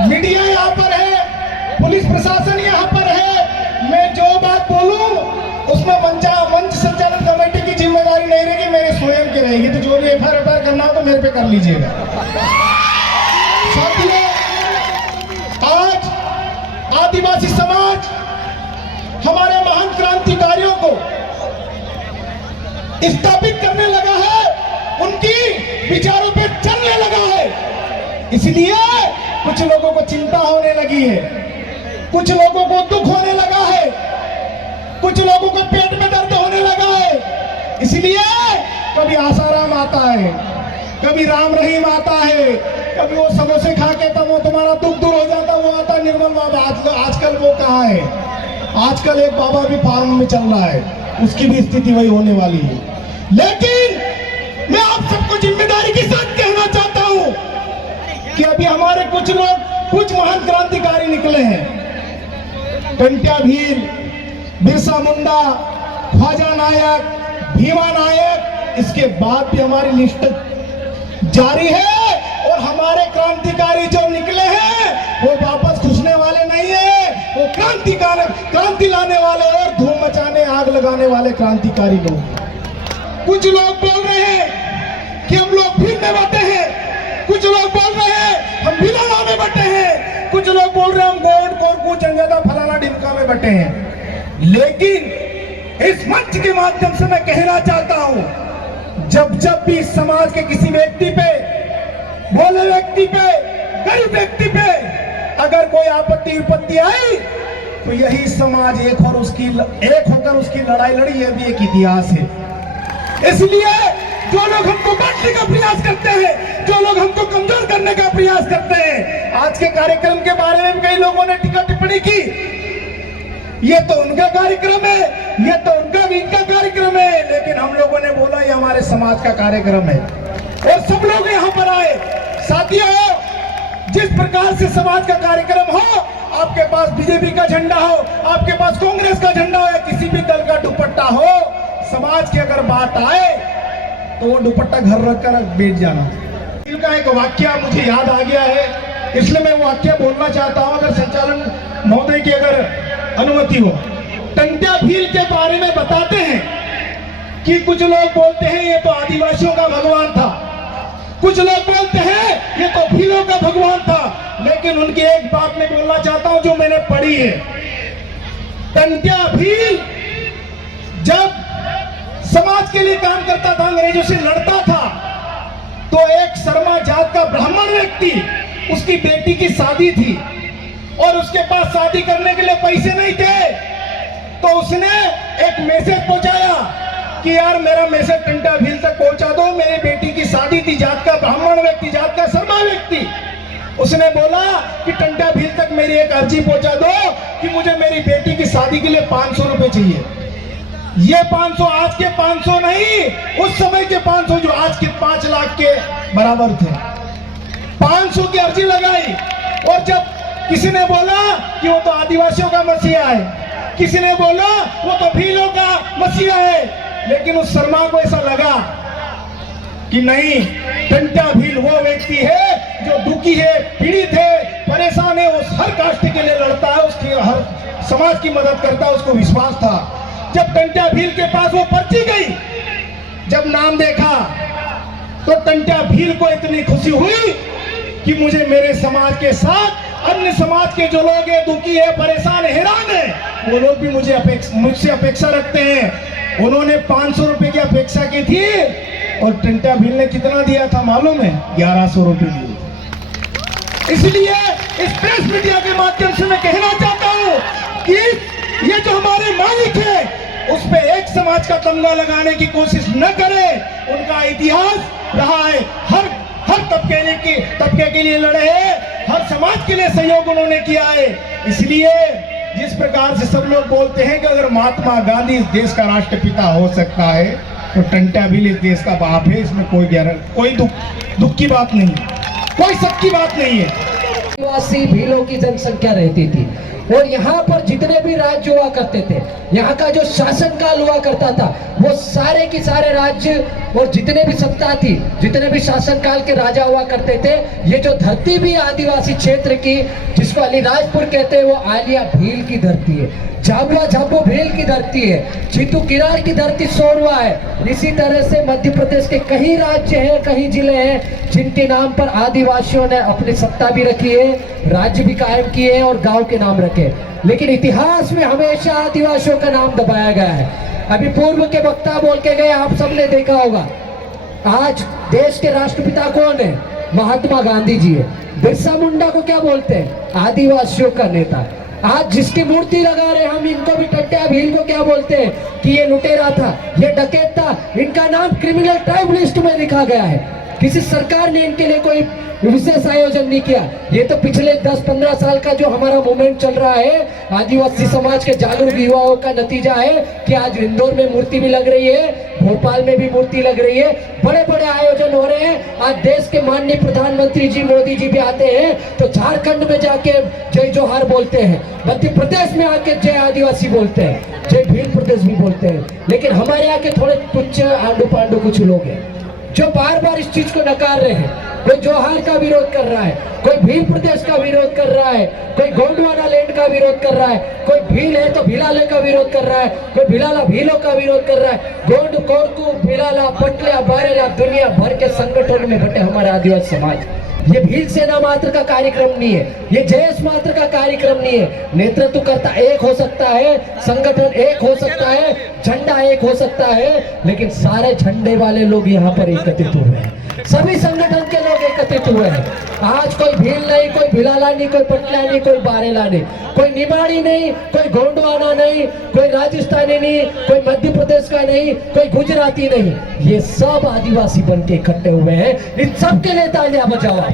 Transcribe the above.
Media यहाँ पर है, पुलिस प्रशासन यहाँ पर है। मैं जो बात बोलूं उसमें मंच संचालन कमेटी की जिम्मेदारी नहीं रहेगी, मेरे स्वयं की रहेगी। तो जो भी एफआईआर करना हो तो मेरे पे कर लीजिएगा। साथियों, आज आदिवासी समाज हमारे महान क्रांतिकारियों को स्थापित करने लगा है, उनकी विचारों पे चलने लगा है। इसलिए कुछ लोगों को चिंता होने लगी है, कुछ लोगों को दुख होने लगा है, कुछ लोगों को पेट में दर्द होने लगा है। इसलिए कभी आसाराम आता है, कभी राम रहीम आता है, कभी वो समोसे खा के तब वो तुम्हारा दुख दूर हो जाता, वो आता निर्मल बाबा। आजकल वो कहाँ है? आजकल एक बाबा भी फार्म में चल रहा है, उसकी भी स्थिति वही होने वाली है। लेकिन मैं आप सबको जिम्मेदारी के साथ कहना चाहता हूं कि अभी हमारे कुछ लोग, कुछ महान क्रांतिकारी निकले हैं। टंट्या भील, बिरसा मुंडा, ख्वाजा नायक, भीमा नायक, इसके बाद भी हमारी लिस्ट जारी है। और हमारे क्रांतिकारी जो निकले हैं वो वापस घुसने वाले नहीं है, वो क्रांति लाने वाले और धूम मचाने, आग लगाने वाले क्रांतिकारी लोग। कुछ लोग बोल रहे हैं कि हम लोग भील में बटे हैं, कुछ लोग बोल रहे हैं हम भिलाना में बटे हैं, कुछ लोग बोल रहे हैं हम गोंड, कोरकू, चंगेदा, फलाना ढिमका में बटे हैं। लेकिन इस मंच के माध्यम से मैं कहना चाहता हूं, जब भी समाज के किसी व्यक्ति पे, भोले व्यक्ति पे, गरीब व्यक्ति पे अगर कोई आपत्ति विपत्ति आई तो यही समाज एक होकर उसकी लड़ाई लड़ी, यह भी एक इतिहास है। इसलिए जो लोग हमको बांटने का प्रयास करते हैं, जो लोग हमको कमजोर करने का प्रयास करते हैं, आज के कार्यक्रम के बारे में कई लोगों ने टीका टिप्पणी की, ये तो उनका कार्यक्रम है, ये तो इनका कार्यक्रम है। लेकिन हम लोगों ने बोला ये हमारे समाज का कार्यक्रम है और सब लोग यहाँ पर आए। साथियों, जिस प्रकार से समाज का कार्यक्रम हो, आपके पास बीजेपी का झंडा हो, आपके पास कांग्रेस का झंडा हो या किसी भी दल का दुपट्टा हो, समाज की अगर बात आए तो वो दुपट्टा घर रखकर बैठ जाना। इनका एक वाक्य मुझे याद आ गया है, इसलिए मैं वो वाक्य बोलना चाहता हूं, अगर संचालन महोदय की अगर अनुमति हो। टंट्या भील के बारे में बताते हैं कि कुछ लोग बोलते हैं ये तो आदिवासियों का भगवान था, कुछ लोग बोलते हैं ये तो भीलों का भगवान था। लेकिन उनकी एक बात मैं बोलना चाहता हूं जो मैंने पढ़ी है। टंट्या भील जब समाज के लिए काम करता था, अंग्रेजों से लड़ता था, तो एक शर्मा जात का ब्राह्मण व्यक्ति, उसकी बेटी की शादी थी और उसके पास शादी करने के लिए पैसे नहीं थे, तो उसने एक मैसेज पहुंचाया कि यार मेरा मैसेज टंट्या भील तक पहुंचा दो, मेरी बेटी की शादी थी। जात का ब्राह्मण व्यक्ति, जात का शर्मा व्यक्ति, उसने बोला कि टंट्या भील तक मेरी एक अर्जी पहुंचा दो कि मुझे मेरी बेटी की शादी के लिए 500 रुपए चाहिए। ये 500 आज के 500 नहीं, उस समय के 500 जो आज के 5 लाख के बराबर थे। 500 की अर्जी लगाई और जब किसी ने बोला कि वो तो आदिवासियों का मसीहा है, किसी ने बोला वो तो भीलों का मसीहा है, लेकिन उस शर्मा को ऐसा लगा कि नहीं, टंट्या भील वो व्यक्ति है जो दुखी है, पीड़ित है, परेशान है, वो हर कास्ट के लिए लड़ता है, उसकी हर समाज की मदद करता है, उसको विश्वास था। जब टंट्या भील के पास वो पर्ची गई, जब नाम देखा तो टंट्या भील को इतनी खुशी हुई कि मुझे मेरे समाज के साथ अन्य समाज के जो लोग हैं, दुखी है, परेशान है, हैरान है, वो लोग भी मुझसे अपेक्षा रखते हैं। उन्होंने 500 रुपए की अपेक्षा की थी और टंट्या भील ने कितना दिया था मालूम है? 1100 रुपए दिए। इसलिए इस प्रेस मीडिया के माध्यम से मैं कहना चाहता हूं कि ये जो हमारे मालिक है उस पे एक समाज का तमगा लगाने की कोशिश न करे। उनका इतिहास रहा है, हर तबके के लिए लड़े हैं, हर समाज के लिए सहयोग उन्होंने किया है। इसलिए जिस प्रकार से सब लोग बोलते हैं कि अगर महात्मा गांधी इस देश का राष्ट्रपिता हो सकता है तो टंट्या भील इस देश का बाप है, इसमें कोई दुख की बात नहीं है, कोई शक की बात नहीं है। आदिवासी भीलों की जनसंख्या रहती थी और यहाँ पर जितने भी राज्य हुआ करते थे, यहाँ का जो शासनकाल हुआ करता था, वो सारे के सारे राज्य और जितने भी सत्ता थी, जितने भी शासनकाल के राजा हुआ करते थे, ये जो धरती भी आदिवासी क्षेत्र की, जिसको अलीराजपुर कहते हैं, वो आलिया भील की धरती है, झाबुआ झाबू भील की धरती है, चीतू किरार की धरती सोरवा है। इसी तरह से मध्य प्रदेश के कई राज्य हैं, कई जिले हैं जिनके नाम पर आदिवासियों ने अपनी सत्ता भी रखी है, राज्य भी कायम किए हैं और गांव के नाम रखे, लेकिन इतिहास में हमेशा आदिवासियों का नाम दबाया गया है। अभी पूर्व के वक्ता बोल के गए, आप सबने देखा होगा, आज देश के राष्ट्रपिता कौन है? महात्मा गांधी जी है। बिरसा मुंडा को क्या बोलते हैं? आदिवासियों का नेता। आज जिसकी मूर्ति लगा रहे हम, इनको भी टट्टिया भील को क्या बोलते हैं कि ये लुटेरा था, ये डकैत था, इनका नाम क्रिमिनल ट्राइब लिस्ट में लिखा गया है। किसी सरकार ने इनके लिए कोई विशेष आयोजन नहीं किया। ये तो पिछले 10-15 साल का जो हमारा मूवमेंट चल रहा है, आदिवासी समाज के जागरूक युवाओं का नतीजा है कि आज इंदौर में मूर्ति भी लग रही है, भोपाल में भी मूर्ति लग रही है, बड़े बड़े आयोजन हो रहे हैं। आज देश के माननीय प्रधानमंत्री जी मोदी जी भी आते हैं तो झारखंड में जाके जय जोहार बोलते हैं, मध्य प्रदेश में आके जय आदिवासी बोलते हैं, जय भील प्रदेश भी बोलते हैं। लेकिन हमारे यहाँ के थोड़े तुच्छ आंडू पांडू कुछ लोग हैं जो बार बार इस चीज को नकार रहे हैं। कोई जोहार का विरोध कर रहा है, कोई भील प्रदेश का विरोध कर रहा है, कोई गोंडवाना लैंड का विरोध कर रहा है, कोई भील है तो भिलाले का विरोध कर रहा है, कोई भिलाला भीलों का विरोध कर रहा है। गोंड कोरकू भिलाला पटलिया बारेला दुनिया भर के संगठन में बटे हमारे आदिवासी समाज। ये भील सेना मात्र का कार्यक्रम नहीं है, ये जयस मात्र का कार्यक्रम नहीं है। नेतृत्व करता एक हो सकता है, संगठन एक हो सकता है, झंडा एक हो सकता है, लेकिन सारे झंडे वाले लोग यहाँ पर एकत्रित हुए हैं, सभी संगठन के लोग एकत्रित हुए हैं। आज कोई भील नहीं, कोई भिलाला नहीं, कोई पटला नहीं, कोई बारेला नहीं, कोई निमाड़ी नहीं, कोई गोंडवाना नहीं, कोई राजस्थानी नहीं, कोई मध्य प्रदेश का नहीं, कोई गुजराती नहीं, ये सब आदिवासी बन के इकट्ठे हुए हैं। इन सब के लिए तालियां बजाओ।